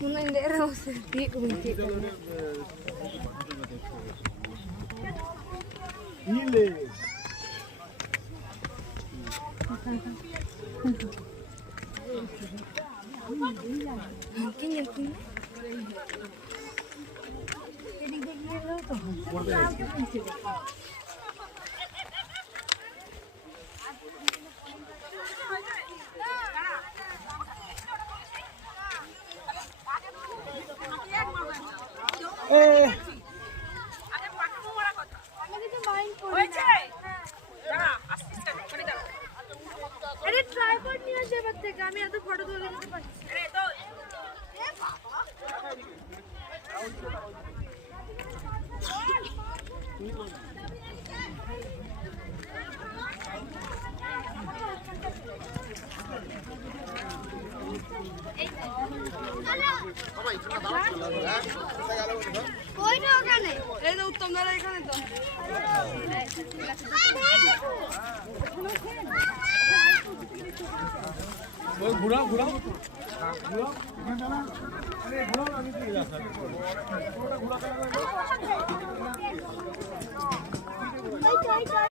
Una indera o se pico Ile. Tripod নিয়ে আসে এবার থেকে আমি এত ফটো তুলে দিতে পারছি এই তো উত্তম দাদা এখানে তো ঘুরাও ঘুরাও ঘুরাও এখানে দাঁড়া আরে ঘুরাও আমি কি রাস্তা পুরোটা ঘুরাতে লাগবে